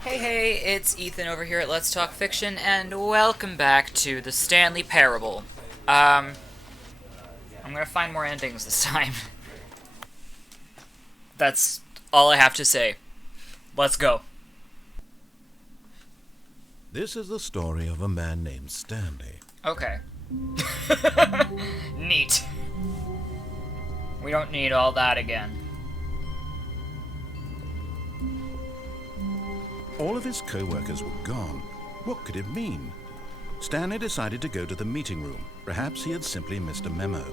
Hey, it's Ethan over here at Let's Talk Fiction, and welcome back to the Stanley Parable. I'm gonna find more endings this time. That's all I have to say. Let's go. This is the story of a man named Stanley. Okay. Neat. We don't need all that again. All of his co-workers were gone. What could it mean? Stanley decided to go to the meeting room. Perhaps he had simply missed a memo.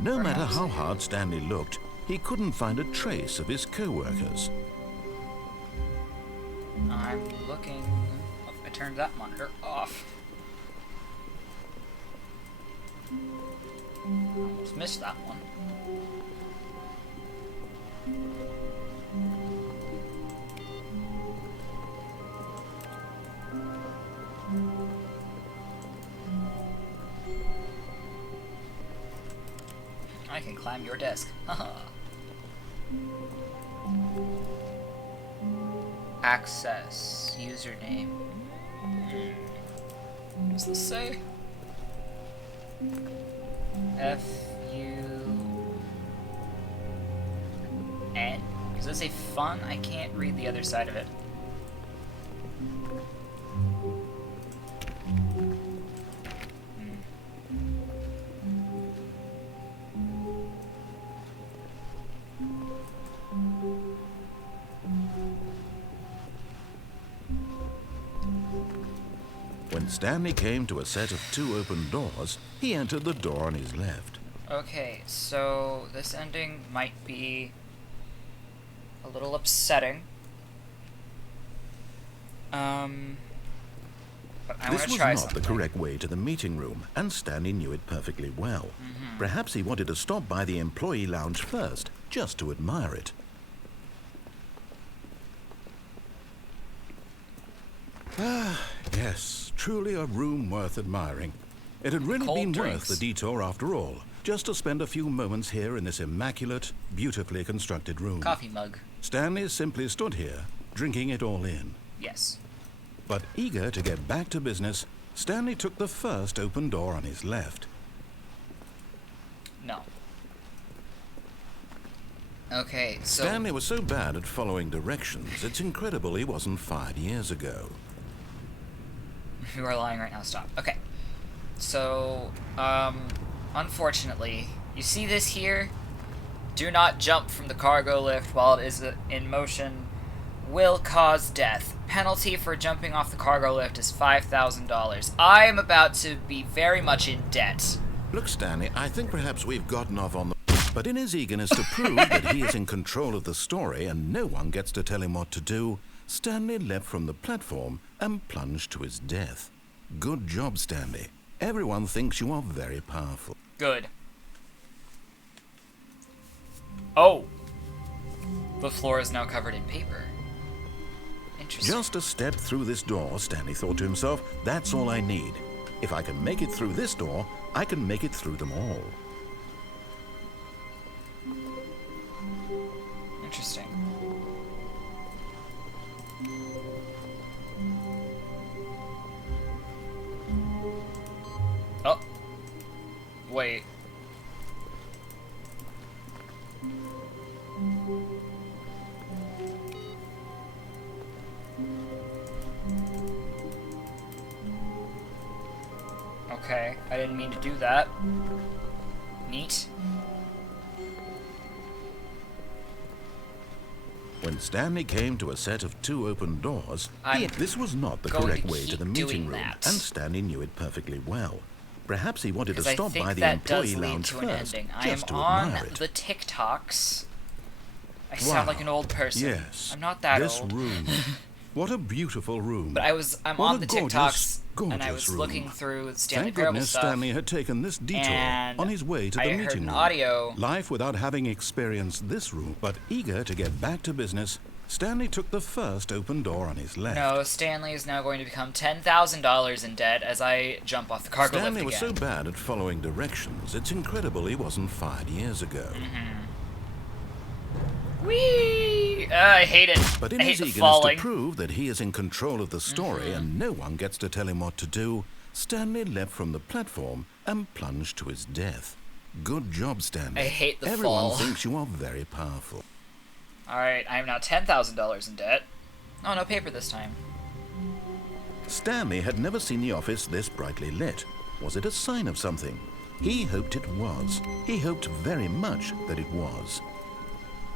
No matter how hard Stanley looked, he couldn't find a trace of his co-workers. I'm looking... Oh, I turned that monitor off. Almost missed that one. I can climb your desk. Haha. Access. Username. What does this say? F-U-N? Does it say fun? I can't read the other side of it. When Stanley came to a set of two open doors, he entered the door on his left. Okay, so this ending might be a little upsetting. But I want This to was try not something. the correct way to the meeting room, and Stanley knew it perfectly well. Perhaps he wanted to stop by the employee lounge first, just to admire it. Yes, truly a room worth admiring. It had really Cold been drinks. worth the detour after all, just to spend a few moments here in this immaculate, beautifully constructed room. Coffee mug. Stanley simply stood here, drinking it all in. Yes. But eager to get back to business, Stanley took the first open door on his left. No. Okay, so... Stanley was so bad at following directions, it's incredible he wasn't fired years ago. You are lying right now, stop. Okay. So, unfortunately, you see this here? Do not jump from the cargo lift while it is in motion. Will cause death. Penalty for jumping off the cargo lift is $5,000. I am about to be very much in debt. Look, Stanley, I think perhaps we've gotten off on the... But in his eagerness to prove that he is in control of the story and no one gets to tell him what to do, Stanley leapt from the platform and plunged to his death. Good job, Stanley. Everyone thinks you are very powerful. Good. Oh! The floor is now covered in paper. Interesting. Just a step through this door, Stanley thought to himself, that's all I need. If I can make it through this door, I can make it through them all. Interesting. Oh. Wait. Okay, I didn't mean to do that. Neat. When Stanley came to a set of two open doors, I'm this was not the going correct to way to keep the meeting doing room, that. and Stanley knew it perfectly well. Perhaps he wanted to Because I stop think by the that does employee lead lounge to an first, ending. I am just to on admire it. the TikToks. I Wow. sound like an old person. Yes, I'm not that this old. room. What a beautiful room. But I'm What on a the gorgeous, TikToks, and I gorgeous was room. looking through Stanley Thank Parable goodness stuff, Stanley had taken this detour and on his way to the I meeting heard an room. audio. Life without having experienced this room, but eager to get back to business, Stanley took the first open door on his left. No, Stanley is now going to become $10,000 in debt as I jump off the cargo Stanley lift was again. so bad at following directions, it's incredible he wasn't fired years ago. Whee! I hate it. But in I hate his the eagerness falling. to prove that he is in control of the story and no one gets to tell him what to do, Stanley leapt from the platform and plunged to his death. Good job, Stanley. I hate the Everyone fall. thinks you are very powerful. Alright, I am now $10,000 in debt. Oh, no paper this time. Stanley had never seen the office this brightly lit. Was it a sign of something? He hoped it was. He hoped very much that it was.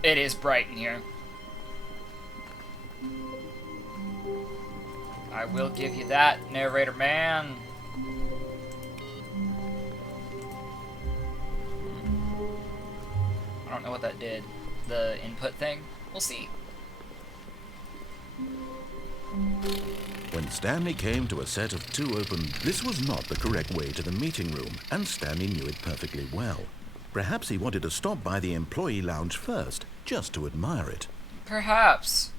It is bright in here. I will give you that, narrator man. I don't know what that did. The input thing? We'll see. When Stanley came to a set of two open... This was not the correct way to the meeting room, and Stanley knew it perfectly well. Perhaps he wanted to stop by the employee lounge first, just to admire it. Perhaps.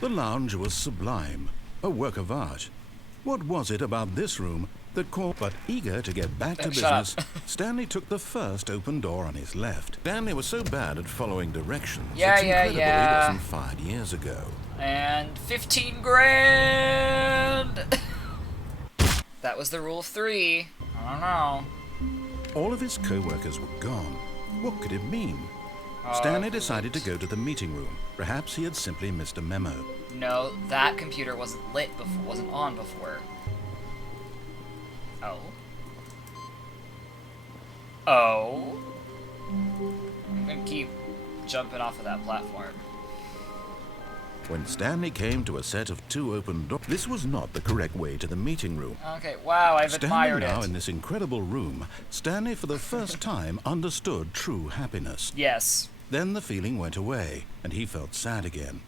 The lounge was sublime, a work of art. What was it about this room that called... But eager to get back to business, Stanley took the first open door on his left. Stanley was so bad at following directions, it's incredible he wasn't fired years ago. And 15 grand! That was the rule of 3. I don't know. All of his co-workers were gone. What could it mean? Stanley decided to go to the meeting room. Perhaps he had simply missed a memo. No, that computer wasn't lit before, wasn't on before. Oh. Oh. I'm gonna keep jumping off of that platform. When Stanley came to a set of two open doors, this was not the correct way to the meeting room. Okay, wow, I've admired Standing now it. in this incredible room, Stanley for the first time understood true happiness. Yes. Then the feeling went away, and he felt sad again.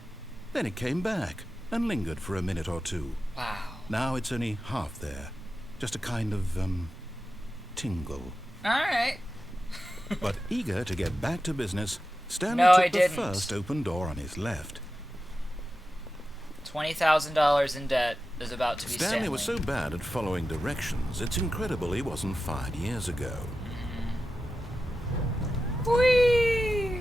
Then it came back, and lingered for a minute or two. Wow. Now it's only half there. Just a kind of, tingle. Alright. But eager to get back to business, Stanley No, I took the didn't. first open door on his left. $20,000 in debt is about to be Stanley was so bad at following directions, it's incredible he wasn't fired years ago. Whee!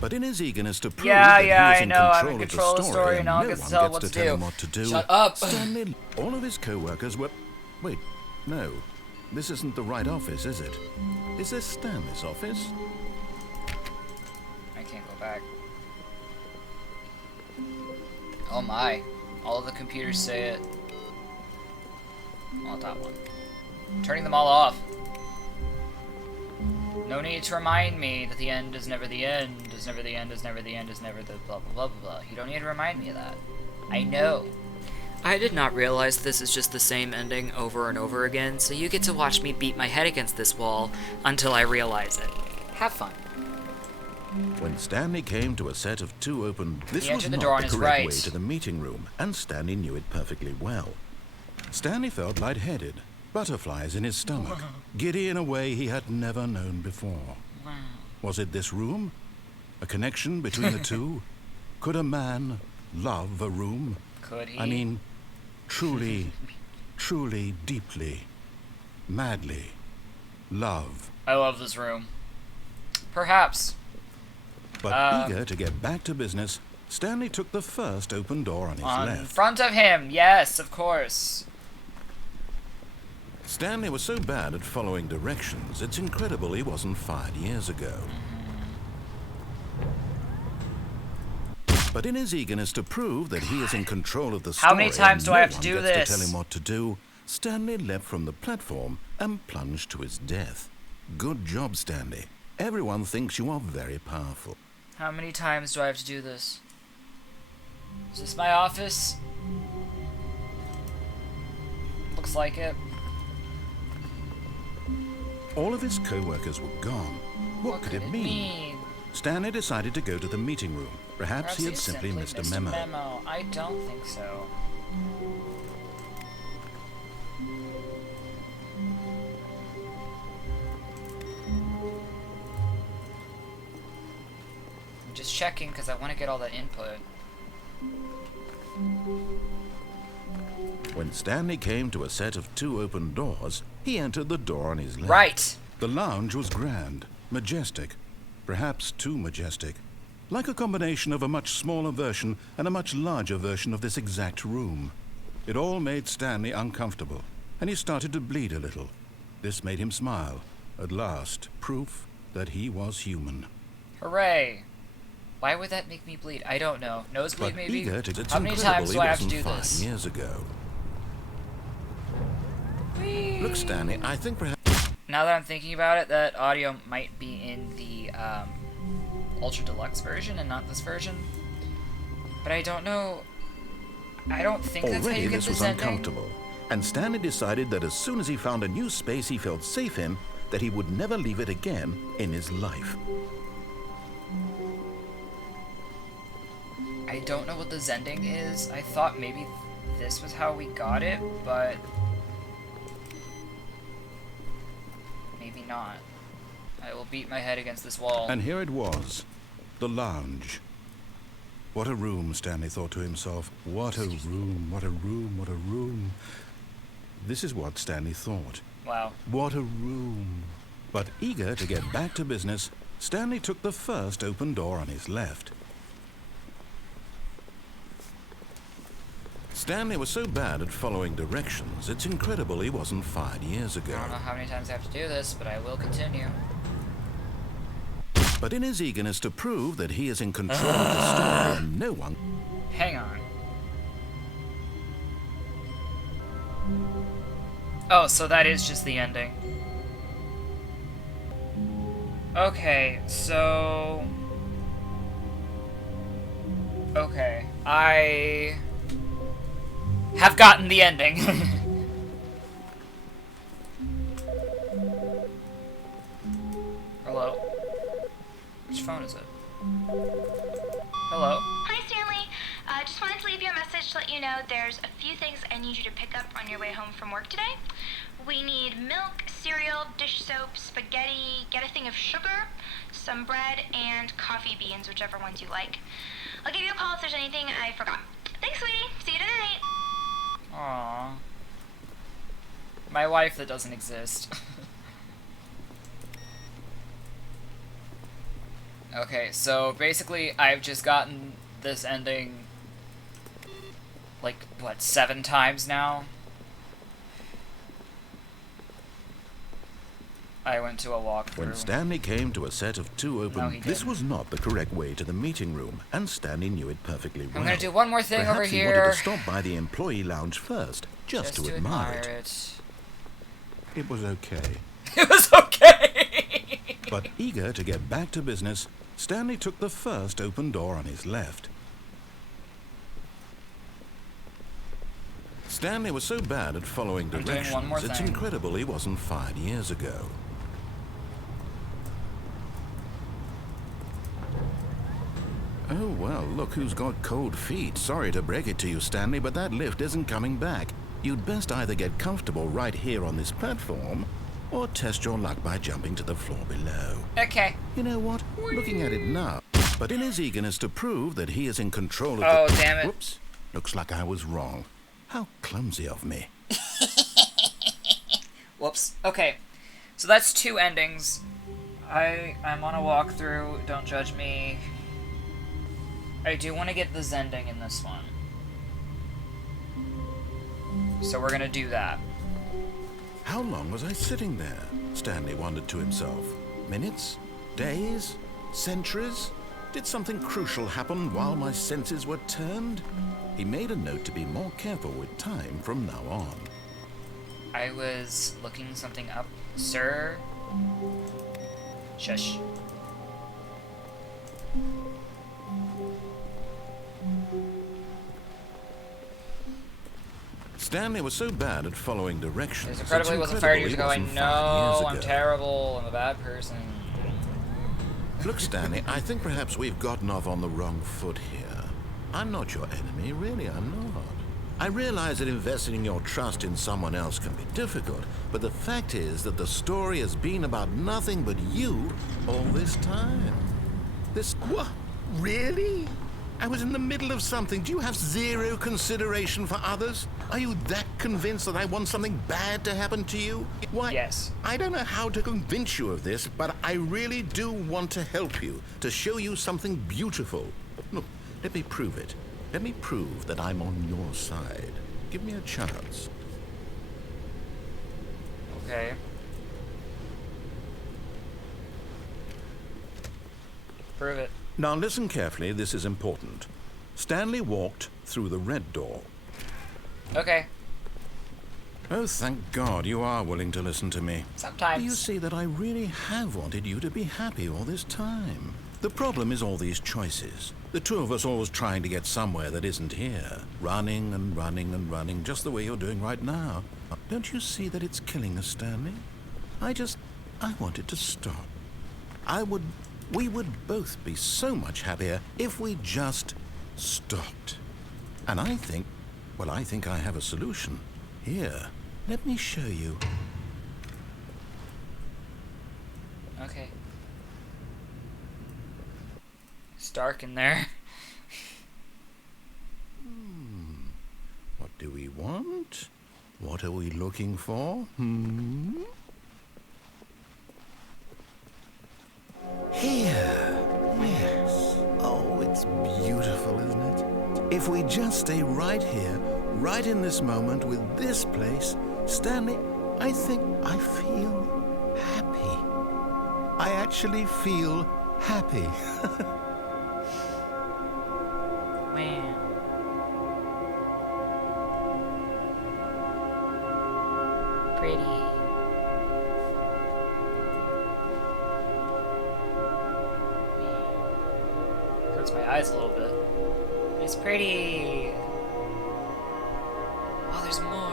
But in his eagerness to prove Yeah, that yeah, he was I in know, I'm control in of control the story and no one no gets one to tell gets what to to tell do. him what to do, Shut up! Stanley, all of his co-workers were... Wait, no. This isn't the right office, is it? Is this Stanley's office? I can't go back. Oh my. All of the computers say it. On the top one. Turning them all off. No need to remind me that the end is never the end, is never the end, is never the end, is never the blah blah blah blah blah. You don't need to remind me of that. I know. I did not realize this is just the same ending over and over again, so you get to watch me beat my head against this wall until I realize it. Have fun. When Stanley came to a set of two open... This He was entered the not door on the his correct right. way to the meeting room, and Stanley knew it perfectly well. Stanley felt lightheaded, butterflies in his stomach, giddy in a way he had never known before. Was it this room? A connection between the two? Could a man love a room? Could he? I mean, truly, truly, deeply, madly love. I love this room. Perhaps. But eager to get back to business, Stanley took the first open door on his On left. front of him, yes, of course. Stanley was so bad at following directions, it's incredible he wasn't fired years ago. But in his eagerness to prove that he is in control of the story, How many times and do I no have to one do gets this? to tell him what to do, Stanley leapt from the platform and plunged to his death. Good job, Stanley. Everyone thinks you are very powerful. How many times do I have to do this? Is this my office? Looks like it. All of his co-workers were gone. What could it mean? Stanley decided to go to the meeting room. Perhaps he had simply missed a memo. I don't think so. I'm just checking because I want to get all that input. When Stanley came to a set of two open doors, he entered the door on his left. Right. The lounge was grand, majestic, perhaps too majestic. like a combination of a much smaller version and a much larger version of this exact room. It all made Stanley uncomfortable, and he started to bleed a little. This made him smile. At last, proof that he was human. Hooray! Why would that make me bleed? I don't know. Nosebleed, But maybe? it's How many times do I have to do 5 this? years ago. Whee! Look, Stanley, I think perhaps... Now that I'm thinking about it, that audio might be in the Ultra Deluxe version and not this version. But I don't know. I don't think that's how Already you get this this was ending. uncomfortable, and Stanley decided that as soon as he found a new space he felt safe in, that he would never leave it again in his life. I don't know what the Zending is. I thought maybe this was how we got it, but maybe not. I will beat my head against this wall. And here it was, the lounge. What a room, Stanley thought to himself. What a room, what a room, what a room. This is what Stanley thought. Wow. What a room. But eager to get back to business, Stanley took the first open door on his left. Stanley was so bad at following directions, it's incredible he wasn't fired years ago. I don't know how many times I have to do this, but I will continue. But in his eagerness to prove that he is in control of the story and no one... Hang on. Oh, so that is just the ending. Okay, so... Okay, I have gotten the ending. Hello? Which phone is it? Hello? Hi, Stanley. Just wanted to leave you a message to let you know there's a few things I need you to pick up on your way home from work today. We need milk, cereal, dish soap, spaghetti, get a thing of sugar, some bread, and coffee beans, whichever ones you like. I'll give you a call if there's anything I forgot. Thanks, sweetie. See you tonight. Aww. My wife that doesn't exist. Okay, so basically I've just gotten this ending like, what, 7 times now? I went to a walkthrough. When Stanley came to a set of 2 open... No, he this didn't. was not the correct way to the meeting room, and Stanley knew it perfectly well. I'm gonna do one more thing Perhaps over he here. wanted to stop by the employee lounge first, just to admire it. It was okay. It was okay! But eager to get back to business, Stanley took the first open door on his left. Stanley was so bad at following I'm doing one more directions, it's thing. incredible he wasn't fired years ago. Oh, well, look who's got cold feet. Sorry to break it to you, Stanley, but that lift isn't coming back. You'd best either get comfortable right here on this platform, or test your luck by jumping to the floor below. Okay. You know what? Looking at it now, but in his eagerness to prove that he is in control of Oh, the... damn it. Whoops. Looks like I was wrong. How clumsy of me. Whoops. Okay. So that's 2 endings. I'm on a walkthrough. Don't judge me. I do want to get the Zending in this one. So we're gonna do that. How long was I sitting there? Stanley wondered to himself. Minutes? Days? Centuries? Did something crucial happen while my senses were turned? He made a note to be more careful with time from now on. I was looking something up. Sir? Shush. Stanley was so bad at following directions. It's incredibly wasn't fired years ago. I wasn't know. 5 years I'm ago. terrible. I'm a bad person. Look, Stanley, I think perhaps we've gotten off on the wrong foot here. I'm not your enemy, really, I'm not. I realize that investing your trust in someone else can be difficult, but the fact is that the story has been about nothing but you all this time. This... What? Really? I was in the middle of something. Do you have zero consideration for others? Are you that convinced that I want something bad to happen to you? Why? Yes. I don't know how to convince you of this, but I really do want to help you, to show you something beautiful. Look, let me prove it. Let me prove that I'm on your side. Give me a chance. Okay. Prove it. Now listen carefully, this is important. Stanley walked through the red door. Okay. Oh, thank God you are willing to listen to me. Sometimes. Do you see that I really have wanted you to be happy all this time? The problem is all these choices. The two of us always trying to get somewhere that isn't here. Running and running and running, just the way you're doing right now. Don't you see that it's killing us, Stanley? I wanted to stop. We would both be so much happier if we just stopped. And I think I have a solution. Here, let me show you. Okay. It's dark in there. What do we want? What are we looking for? Here. Yes. Oh, it's beautiful, isn't it? If we just stay right here, right in this moment with this place, Stanley, I think I feel happy. I actually feel happy. Man. Pretty. Hurts my eyes a little bit. It's pretty. Oh, there's more.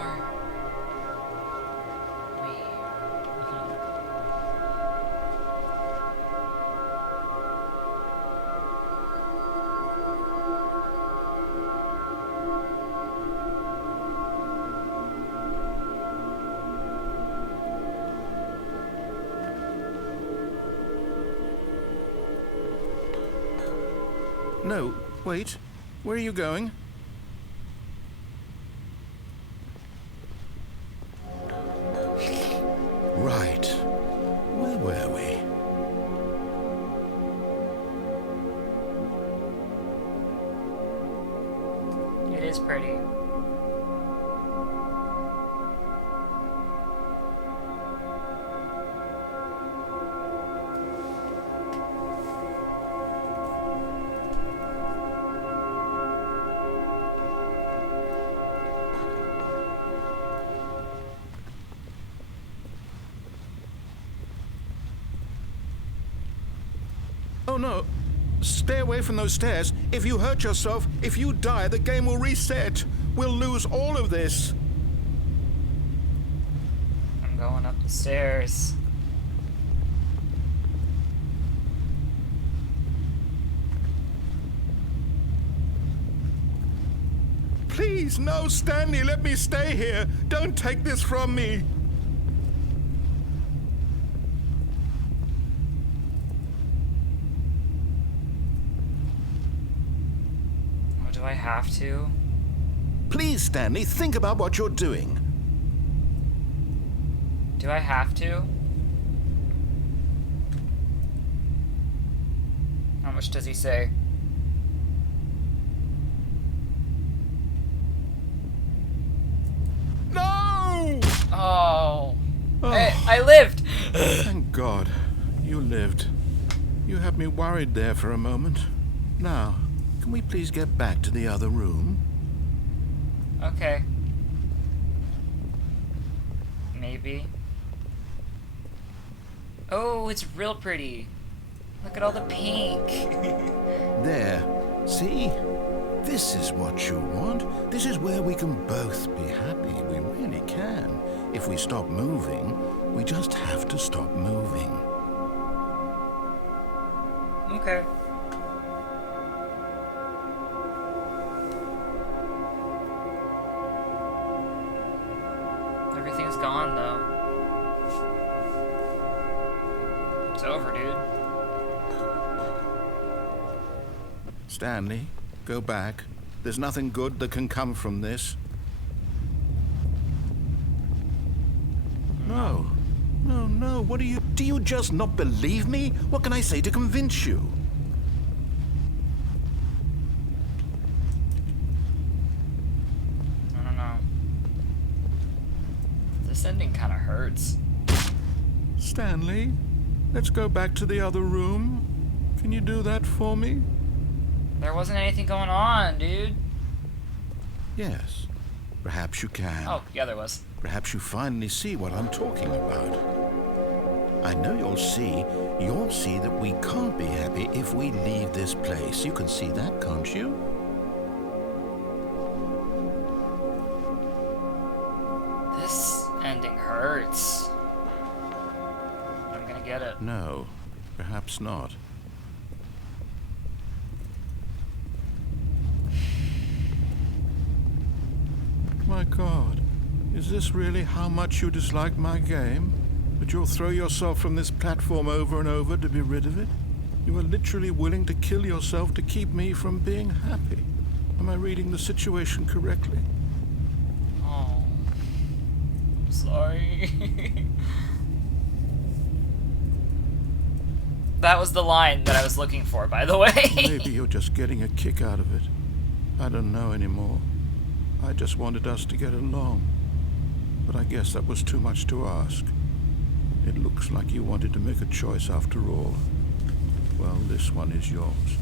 No, wait. Where are you going? Right. Where were we? It is pretty. Oh no. Stay away from those stairs. If you hurt yourself, if you die, the game will reset. We'll lose all of this. I'm going up the stairs. Please, no, Stanley, let me stay here. Don't take this from me. Oh, do I have to? Please, Stanley, think about what you're doing. Do I have to? How much does he say? No! Oh. Oh. I lived! Thank God. You lived. You had me worried there for a moment. Now, can we please get back to the other room? Okay. Maybe. Oh, it's real pretty. Look at all the pink. There. See? This is what you want. This is where we can both be happy. We really can. If we stop moving, we just have to stop moving. Okay. Everything's gone, though. It's over, dude. Stanley, Go back. There's nothing good that can come from this. No. No, no. What do you just not believe me? What can I say to convince you? I don't know. This ending kind of hurts. Stanley, let's go back to the other room. Can you do that for me? There wasn't anything going on, dude. Yes. Perhaps you can. Oh, yeah, there was. Perhaps you finally see what I'm talking about. I know you'll see that we can't be happy if we leave this place. You can see that, can't you? This ending hurts. I'm gonna get it. No, perhaps not. My God, is this really how much you dislike my game? That you'll throw yourself from this platform over and over to be rid of it? You are literally willing to kill yourself to keep me from being happy. Am I reading the situation correctly? Oh, I'm sorry. That was the line that I was looking for, by the way. Maybe you're just getting a kick out of it. I don't know anymore. I just wanted us to get along. But I guess that was too much to ask. It looks like you wanted to make a choice after all. Well, this one is yours.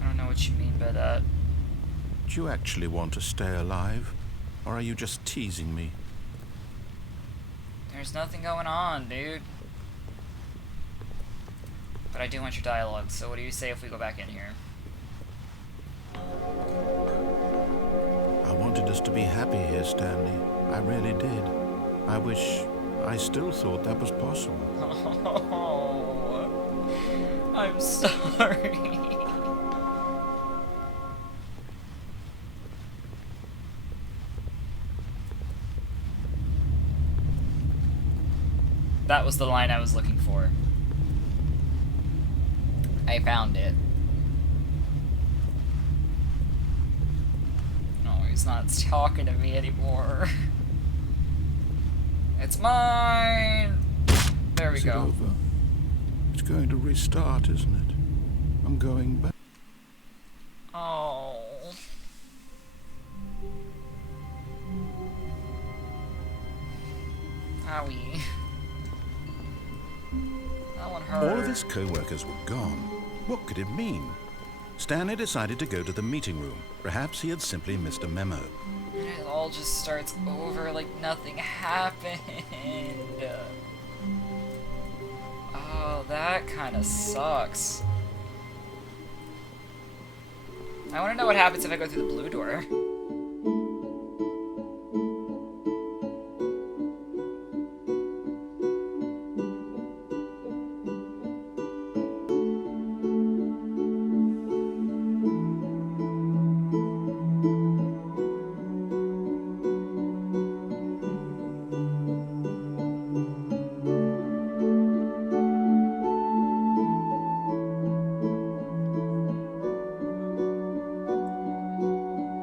I don't know what you mean by that. Do you actually want to stay alive? Or are you just teasing me? There's nothing going on, dude. But I do want your dialogue, so what do you say if we go back in here? I wanted us to be happy here, Stanley. I really did. I wish I still thought that was possible. Oh, I'm sorry. That was the line I was looking for. I found it. No, he's not talking to me anymore. It's mine! There we Is go. it over? It's going to restart, isn't it? I'm going back. Oh. Owie. That one hurt. All of his co-workers were gone. What could it mean? Stanley decided to go to the meeting room. Perhaps he had simply missed a memo. And it all just starts over like nothing happened. Oh, that kind of sucks. I want to know what happens if I go through the blue door.